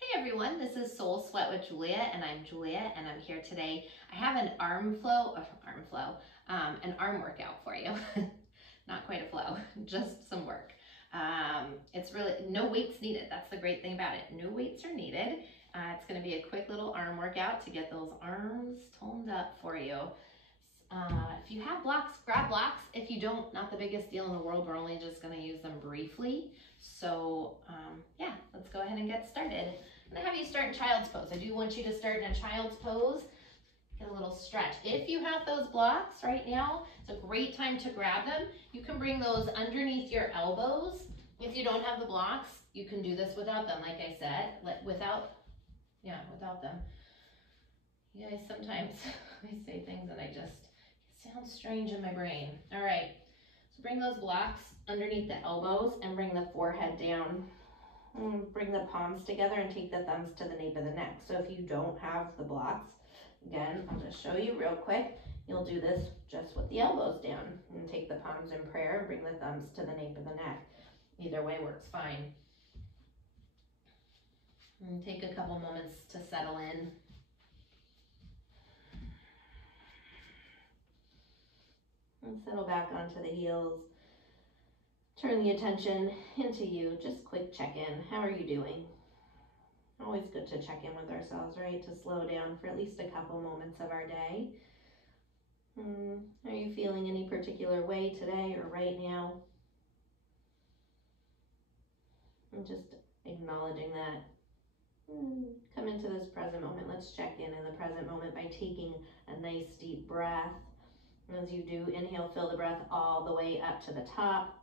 Hey everyone, this is Soul Sweat with Julia, and I'm Julia, and I'm here today. I have an arm workout for you. Not quite a flow, just some work. It's really no weights needed. That's the great thing about it. No weights are needed. It's going to be a quick little arm workout to get those arms toned up for you. If you have blocks, grab blocks. If you don't, not the biggest deal in the world. We're only just going to use them briefly. So yeah, let's go ahead and get started. I'm going to have you start in child's pose. I do want you to start in a child's pose. Get a little stretch. If you have those blocks right now, it's a great time to grab them. You can bring those underneath your elbows. If you don't have the blocks, you can do this without them, like I said, without them. You guys, sometimes I say things and it sounds strange in my brain. All right, so bring those blocks underneath the elbows and bring the forehead down. Bring the palms together and take the thumbs to the nape of the neck. So if you don't have the blocks, again, I'll just show you real quick. You'll do this just with the elbows down and take the palms in prayer and bring the thumbs to the nape of the neck. Either way works fine. And take a couple moments to settle in. And settle back onto the heels. Turn the attention into you. Just quick check-in. How are you doing? Always good to check in with ourselves, right? To slow down for at least a couple moments of our day. Are you feeling any particular way today or right now? And just acknowledging that. Come into this present moment. Let's check in the present moment by taking a nice deep breath. As you do, inhale, fill the breath all the way up to the top.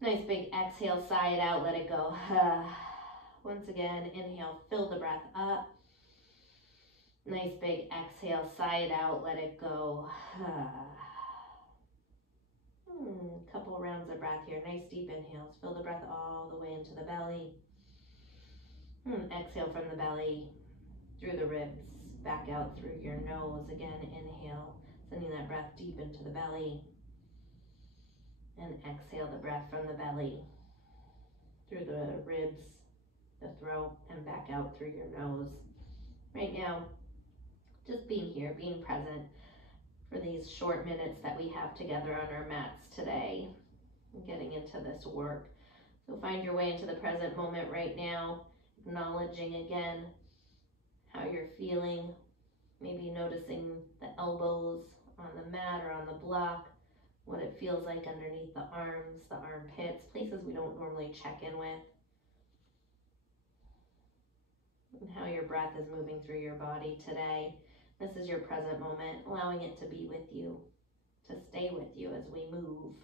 Nice big exhale, sigh it out, let it go. Once again, inhale, fill the breath up. Nice big exhale, sigh it out, let it go. Couple rounds of breath here. Nice deep inhales. Fill the breath all the way into the belly. Exhale from the belly, through the ribs, back out through your nose. Again, inhale, sending that breath deep into the belly. And exhale the breath from the belly, through the ribs, the throat, and back out through your nose. Right now, just being here, being present for these short minutes that we have together on our mats today, and getting into this work. So find your way into the present moment right now, acknowledging again how you're feeling, maybe noticing the elbows on the mat or on the block, what it feels like underneath the arms, the armpits, places we don't normally check in with. And how your breath is moving through your body today. This is your present moment, allowing it to be with you, to stay with you as we move.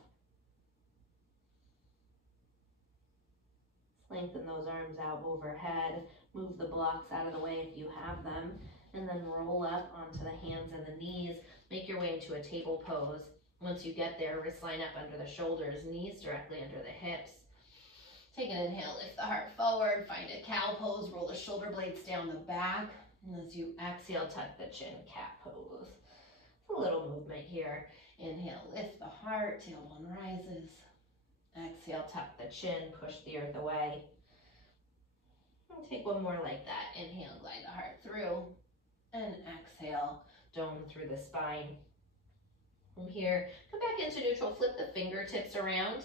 Lengthen those arms out overhead. Move the blocks out of the way if you have them. And then roll up onto the hands and the knees. Make your way into a table pose. Once you get there, wrists line up under the shoulders, knees directly under the hips. Take an inhale, lift the heart forward, find a cow pose, roll the shoulder blades down the back. And as you exhale, tuck the chin, cat pose. A little movement here. Inhale, lift the heart, tailbone rises. Exhale, tuck the chin, push the earth away. And take one more like that. Inhale, glide the heart through. And exhale, dome through the spine. From here, come back into neutral, flip the fingertips around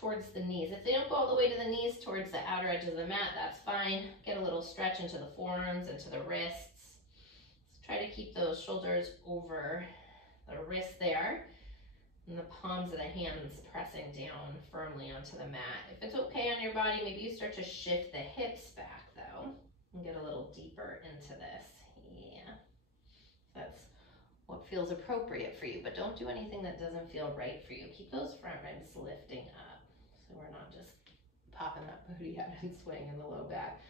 towards the knees. If they don't go all the way to the knees, towards the outer edge of the mat, that's fine. Get a little stretch into the forearms, into the wrists. So try to keep those shoulders over the wrists there, and the palms of the hands pressing down firmly onto the mat. If it's okay on your body, maybe you start to shift the hips back though, and get a little deeper into this. Yeah, that's what feels appropriate for you, but don't do anything that doesn't feel right for you. Keep those front ribs lifting up, so we're not just popping that booty out and swaying in the low back.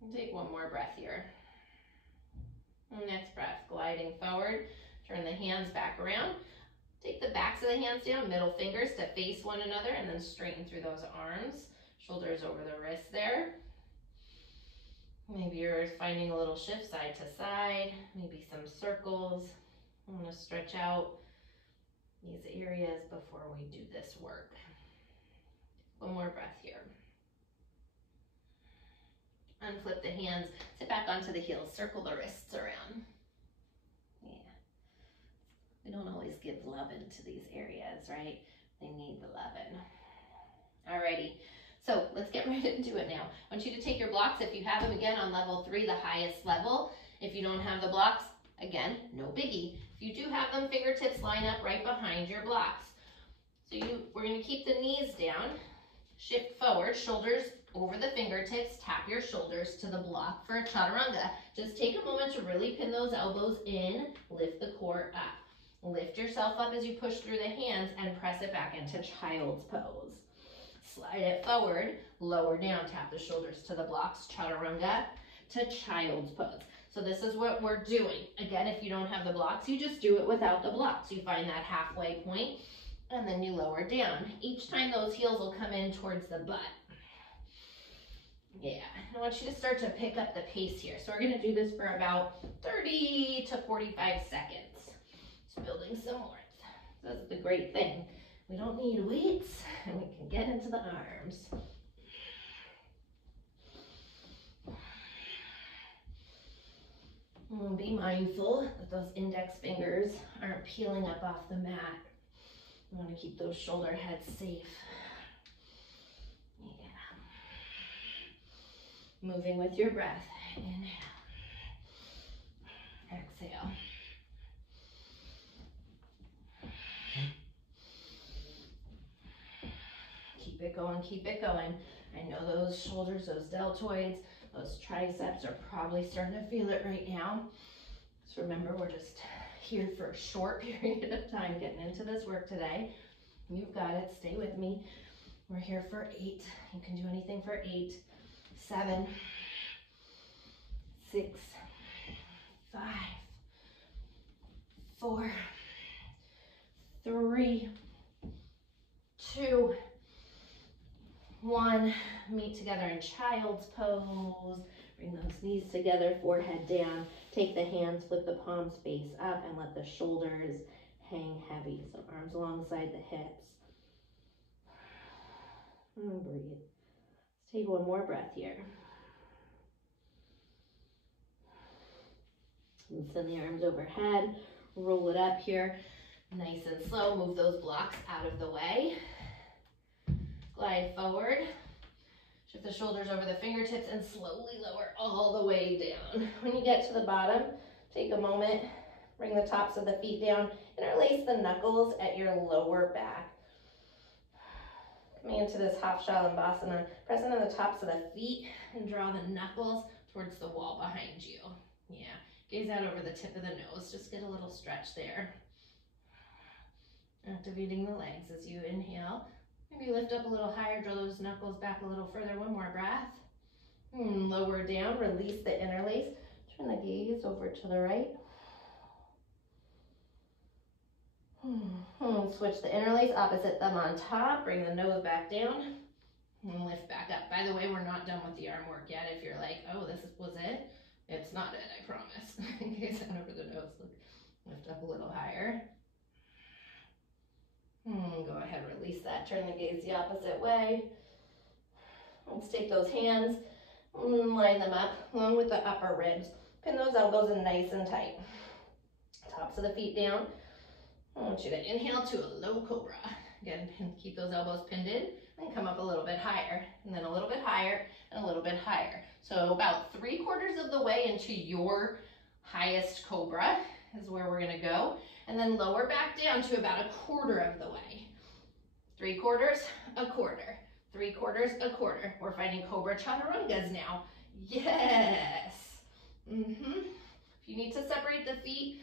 And take one more breath here. Next breath, gliding forward, turn the hands back around. Take the backs of the hands down, middle fingers to face one another, and then straighten through those arms. Shoulders over the wrists there. Maybe you're finding a little shift side to side, maybe some circles. I'm going to stretch out these areas before we do this work. One more breath here. Unflip the hands, sit back onto the heels, circle the wrists around. Yeah. We don't always give lovin' to these areas, right? They need the lovin'. Alrighty, so let's get right into it now. I want you to take your blocks, if you have them, again on level 3, the highest level. If you don't have the blocks, again, no biggie. If you do have them, fingertips line up right behind your blocks. So we're gonna keep the knees down, shift forward, shoulders over the fingertips, tap your shoulders to the block for a chaturanga. Just take a moment to really pin those elbows in, lift the core up. Lift yourself up as you push through the hands and press it back into child's pose. Slide it forward, lower down, tap the shoulders to the blocks, chaturanga to child's pose. So this is what we're doing. Again, if you don't have the blocks, you just do it without the blocks. You find that halfway point and then you lower down. Each time those heels will come in towards the butt. Yeah, I want you to start to pick up the pace here. So we're gonna do this for about 30 to 45 seconds. It's building some warmth. That's the great thing. We don't need weights and we can get into the arms. And be mindful that those index fingers aren't peeling up off the mat. We want to keep those shoulder heads safe. Moving with your breath. Inhale. Exhale. Keep it going, keep it going. I know those shoulders, those deltoids, those triceps are probably starting to feel it right now. Just remember, we're just here for a short period of time getting into this work today. You've got it, stay with me. We're here for 8. You can do anything for 8. 7, 6, 5, 4, 3, 2, 1. Meet together in child's pose. Bring those knees together, forehead down. Take the hands, flip the palms face up, and let the shoulders hang heavy. So arms alongside the hips. And breathe. Let's take one more breath here. And send the arms overhead. Roll it up here. Nice and slow. Move those blocks out of the way. Glide forward. Shift the shoulders over the fingertips and slowly lower all the way down. When you get to the bottom, take a moment. Bring the tops of the feet down. Interlace the knuckles at your lower back. Coming into this half Shalabhasana, press into the tops of the feet and draw the knuckles towards the wall behind you. Yeah, gaze out over the tip of the nose. Just get a little stretch there. Activating the legs as you inhale. Maybe lift up a little higher, draw those knuckles back a little further. One more breath. Lower down, release the interlace. Turn the gaze over to the right. Switch the interlace, opposite thumb on top. Bring the nose back down and lift back up. By the way, we're not done with the arm work yet. If you're like, oh, this was it, it's not it, I promise. Gaze out over the nose. Lift up a little higher. Go ahead, release that. Turn the gaze the opposite way. Let's take those hands, line them up along with the upper ribs. Pin those elbows in nice and tight. Tops of the feet down. I want you to inhale to a low cobra. Again, keep those elbows pinned in and come up a little bit higher, and then a little bit higher and a little bit higher. So about 3/4 of the way into your highest cobra is where we're gonna go. And then lower back down to about 1/4 of the way. 3/4, 1/4. 3/4, 1/4. We're finding Cobra Chaturangas now. Yes. If you need to separate the feet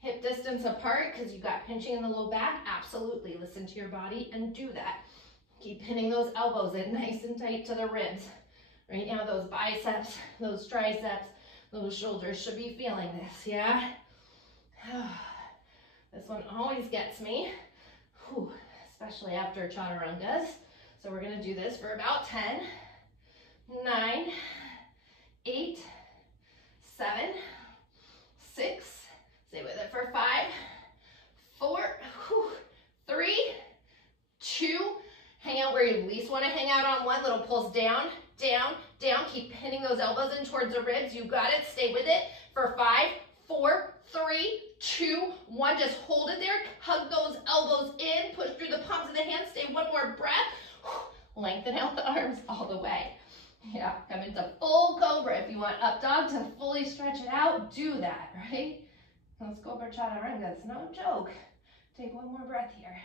hip distance apart because you got pinching in the low back, absolutely listen to your body and do that. Keep pinning those elbows in nice and tight to the ribs. Right now, those biceps, those triceps, those shoulders should be feeling this, yeah? This one always gets me, especially after chaturangas. So we're gonna do this for about 10, 9, 8, 7, 6, stay with it for 5, 4, 3, 2, hang out where you least wanna hang out on one, little pulse down, down, down. Keep pinning those elbows in towards the ribs. You got it. Stay with it for 5, 4, 3, 2, 1. Just hold it there. Hug those elbows in. Push through the palms of the hands. Stay one more breath. Lengthen out the arms all the way. Yeah, come into full Cobra. If you want up dog to fully stretch it out, do that, right? Let's Cobra Chaturanga. It's no joke. Take one more breath here.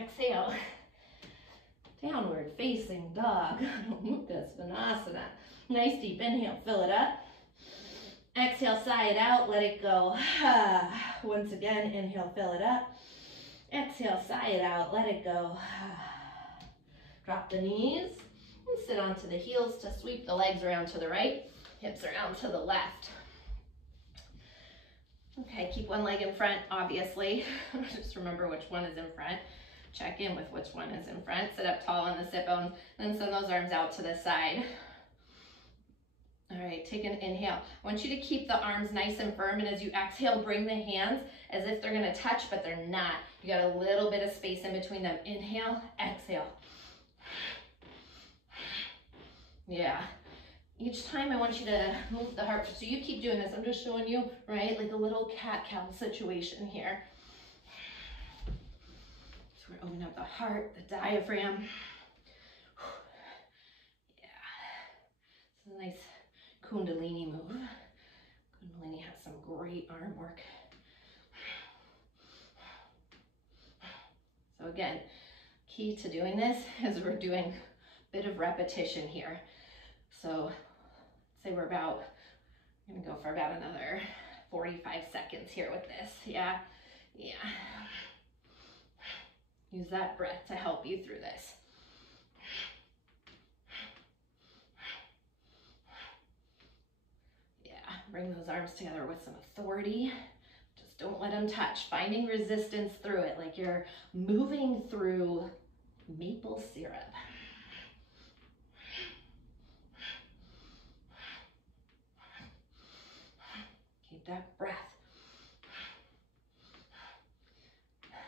Exhale. Downward facing dog. Mukha Svanasana. Nice deep inhale. Fill it up. Exhale, sigh it out. Let it go. Once again, inhale, fill it up. Exhale, sigh it out. Let it go. Drop the knees. And sit onto the heels to sweep the legs around to the right. Hips around to the left. Okay, keep one leg in front, obviously. Just remember which one is in front. Check in with which one is in front. Sit up tall on the sit bones, then send those arms out to the side. All right, take an inhale. I want you to keep the arms nice and firm, and as you exhale, bring the hands as if they're gonna touch, but they're not. You got a little bit of space in between them. Inhale, exhale. Yeah. Each time I want you to move the heart. So you keep doing this. I'm just showing you, right? Like a little cat-cow situation here. So we're opening up the heart, the diaphragm. Yeah. It's a nice Kundalini move. Kundalini has some great arm work. So again, key to doing this is we're doing a bit of repetition here. So say we're gonna go for about another 45 seconds here with this. Yeah. Use that breath to help you through this. Yeah, bring those arms together with some authority. Just don't let them touch. Finding resistance through it, like you're moving through maple syrup. Keep that breath.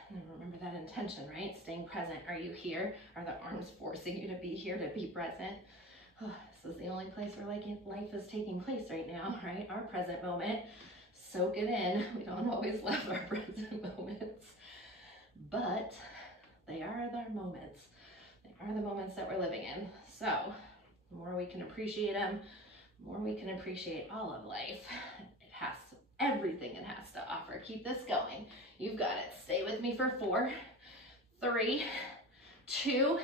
And remember that intention, right? Staying present. Are you here? Are the arms forcing you to be here, to be present? Oh, this is the only place where life is taking place right now, right? Our present moment. Soak it in. We don't always love our present moments, but they are their moments. They are the moments that we're living in. So the more we can appreciate them, the more we can appreciate all of life. Everything it has to offer. Keep this going. You've got it. Stay with me for 4, 3, 2,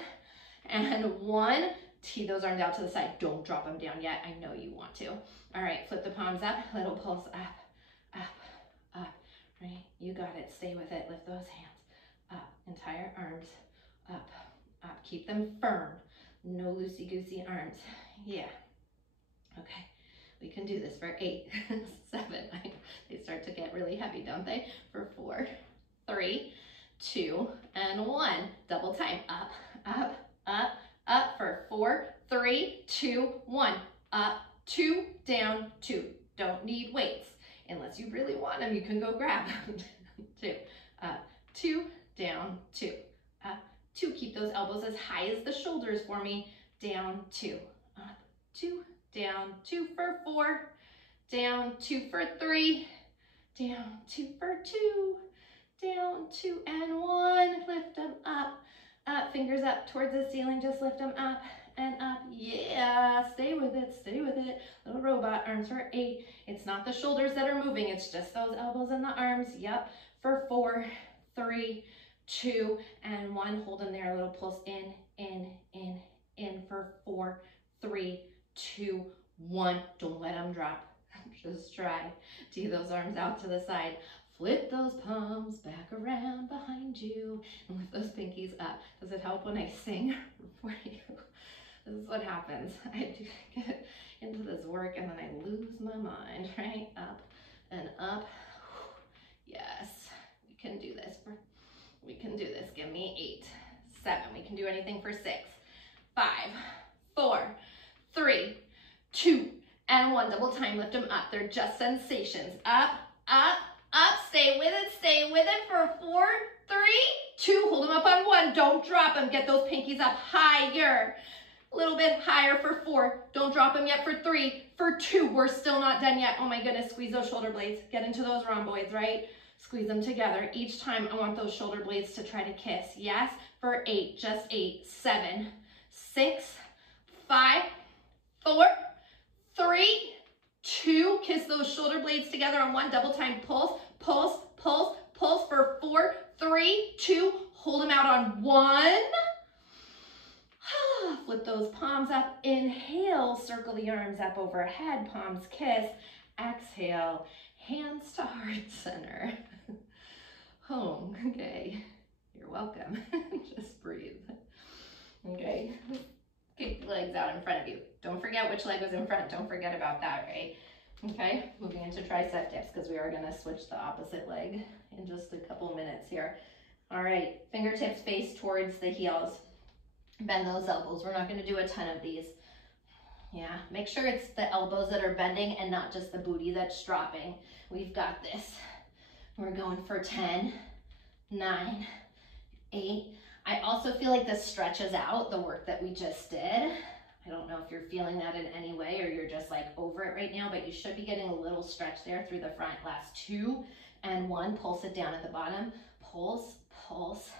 and 1. Tee those arms out to the side. Don't drop them down yet. I know you want to. All right, flip the palms up. Little pulse up, up, up. Right? You got it. Stay with it. Lift those hands up. Entire arms up, up. Keep them firm. No loosey-goosey arms. Yeah. Okay. We can do this for 8, 7. They start to get really heavy, don't they? For 4, 3, 2, and 1. Double time. Up, up, up, up for 4, 3, 2, 1. Up, 2, down, 2. Don't need weights. Unless you really want them, you can go grab them. 2, up, 2, down, 2. Up, 2. Keep those elbows as high as the shoulders for me. Down, 2. Up, 2. Down, 2 for 4, down, 2 for 3, down, 2 for 2, down, 2 and 1. Lift them up, up, fingers up towards the ceiling. Just lift them up and up. Yeah, stay with it, stay with it. Little robot, arms for 8. It's not the shoulders that are moving, it's just those elbows and the arms. Yep, for 4, 3, 2, and 1. Hold them there, a little pulse in for 4, 3, 2, 1. Don't let them drop. Just try. Tee those arms out to the side. Flip those palms back around behind you and lift those pinkies up. Does it help when I sing for you? This is what happens. I do get into this work and then I lose my mind, right? Up and up. Yes, we can do this. We can do this. Give me 8, 7. We can do anything for 6, 5, 4, 3, 2, and 1. Double time, lift them up. They're just sensations. Up, up, up. Stay with it for 4, 3, 2. Hold them up on 1. Don't drop them. Get those pinkies up higher. A little bit higher for 4. Don't drop them yet for 3. For 2, we're still not done yet. Oh my goodness, squeeze those shoulder blades. Get into those rhomboids, right? Squeeze them together. Each time I want those shoulder blades to try to kiss. Yes, for 8, just 8, 7, 6, 5, 4, 3, 2. Kiss those shoulder blades together on 1. Double time pulse, pulse, pulse, pulse for 4, 3, 2. Hold them out on 1. Flip those palms up. Inhale, circle the arms up overhead, palms kiss. Exhale, hands to heart center. Home, okay. You're welcome. Just breathe. Okay. Kick the legs out in front of you. Don't forget which leg was in front. Don't forget about that, right? Okay, moving into tricep dips because we are going to switch the opposite leg in just a couple minutes here. All right, fingertips face towards the heels. Bend those elbows. We're not going to do a ton of these. Yeah, make sure it's the elbows that are bending and not just the booty that's dropping. We've got this. We're going for 10, 9, 8. I also feel like this stretches out the work that we just did. I don't know if you're feeling that in any way or you're just like over it right now, but you should be getting a little stretch there through the front. Last 2 and 1. Pulse it down at the bottom. Pulse, pulse,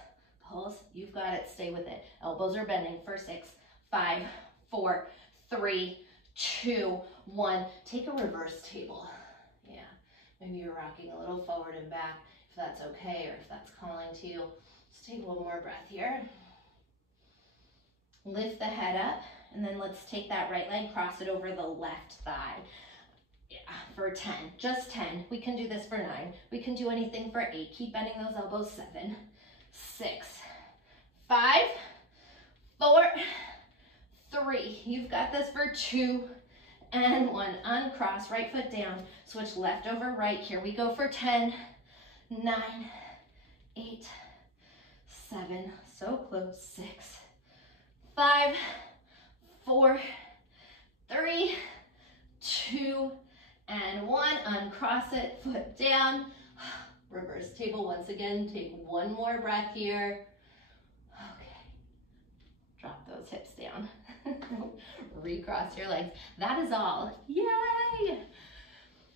pulse. You've got it. Stay with it. Elbows are bending for 6, 5, 4, 3, 2, 1. Take a reverse table. Yeah, maybe you're rocking a little forward and back if that's okay or if that's calling to you. Just take a little more breath here. Lift the head up and then let's take that right leg, cross it over the left thigh. Yeah, for 10, just 10. We can do this for 9. We can do anything for 8. Keep bending those elbows. 7, 6, 5, 4, 3. You've got this for 2 and 1. Uncross, right foot down. Switch left over right. Here we go for 10, 9, 8, 7. So close. 6, 5, 4, 3, 2, and 1. Uncross it, foot down. Reverse table once again. Take one more breath here. Okay. Drop those hips down. Recross your legs. That is all. Yay!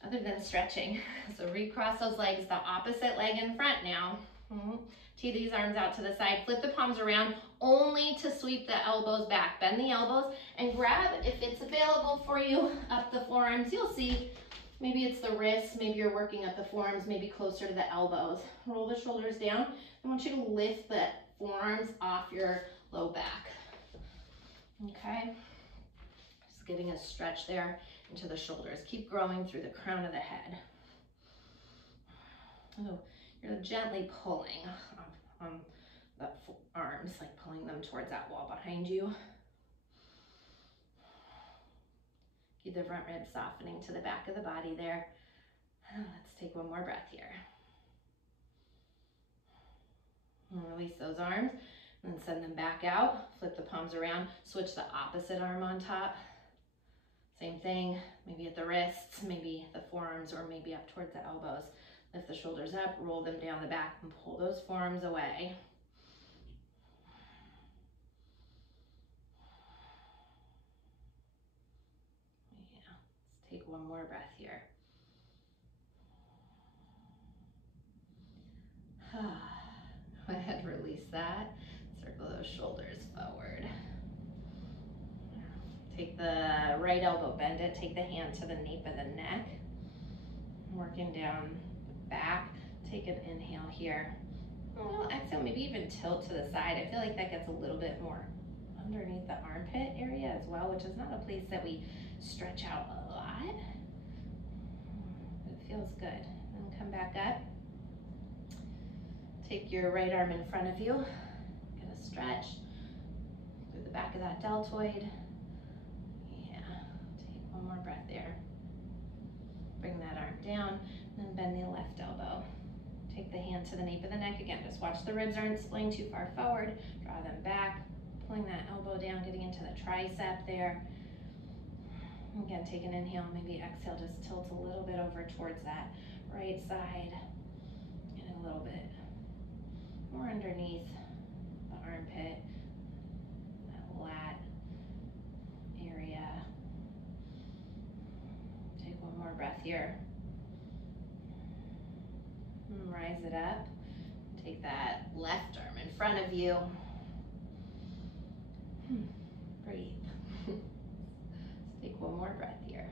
Other than stretching. So recross those legs, the opposite leg in front now. Tee these arms out to the side. Flip the palms around only to sweep the elbows back. Bend the elbows and grab, if it's available for you, up the forearms. You'll see, maybe it's the wrists, maybe you're working up the forearms, maybe closer to the elbows. Roll the shoulders down. I want you to lift the forearms off your low back. Okay, just getting a stretch there into the shoulders. Keep growing through the crown of the head. Oh, you're gently pulling on the arms, like pulling them towards that wall behind you. Keep the front ribs softening to the back of the body there. Let's take one more breath here. And release those arms. And then send them back out, flip the palms around, switch the opposite arm on top. Same thing, maybe at the wrists, maybe the forearms, or maybe up towards the elbows. Lift the shoulders up, roll them down the back, and pull those forearms away. Yeah, let's take one more breath here. Go ahead, release that. Circle those shoulders forward. Take the right elbow, bend it. Take the hand to the nape of the neck. Working down the back. Take an inhale here. A little exhale, maybe even tilt to the side. I feel like that gets a little bit more underneath the armpit area as well, which is not a place that we stretch out a lot. It feels good. And come back up. Take your right arm in front of you. Stretch through the back of that deltoid. Yeah, take one more breath there. Bring that arm down, and then bend the left elbow. Take the hand to the nape of the neck again. Just watch the ribs aren't splaying too far forward. Draw them back, pulling that elbow down, getting into the tricep there. Again, take an inhale, maybe exhale, just tilt a little bit over towards that right side, and a little bit more underneath armpit, that lat, here. And rise it up. Take that left arm in front of you. Breathe. Let's take one more breath here.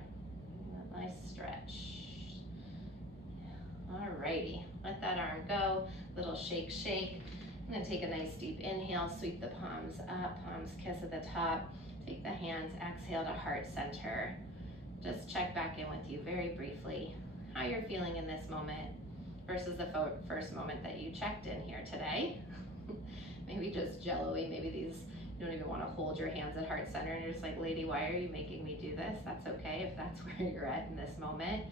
Nice stretch. Alrighty, let that arm go. Little shake, shake. I'm gonna take a nice deep inhale, sweep the palms up, palms kiss at the top. Take the hands, exhale to heart center. Just check back in with you very briefly, how you're feeling in this moment versus the first moment that you checked in here today. Maybe just jello-y, maybe these, you don't even wanna hold your hands at heart center and you're just like, lady, why are you making me do this? That's okay if that's where you're at in this moment,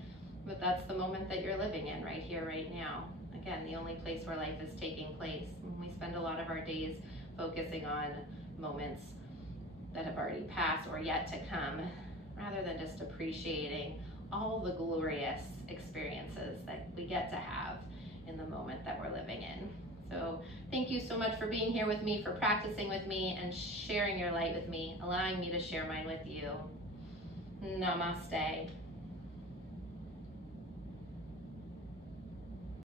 but that's the moment that you're living in right here, right now. Again, the only place where life is taking place. We spend a lot of our days focusing on moments that have already passed or yet to come, rather than just appreciating all the glorious experiences that we get to have in the moment that we're living in. So thank you so much for being here with me, for practicing with me and sharing your light with me, allowing me to share mine with you. Namaste.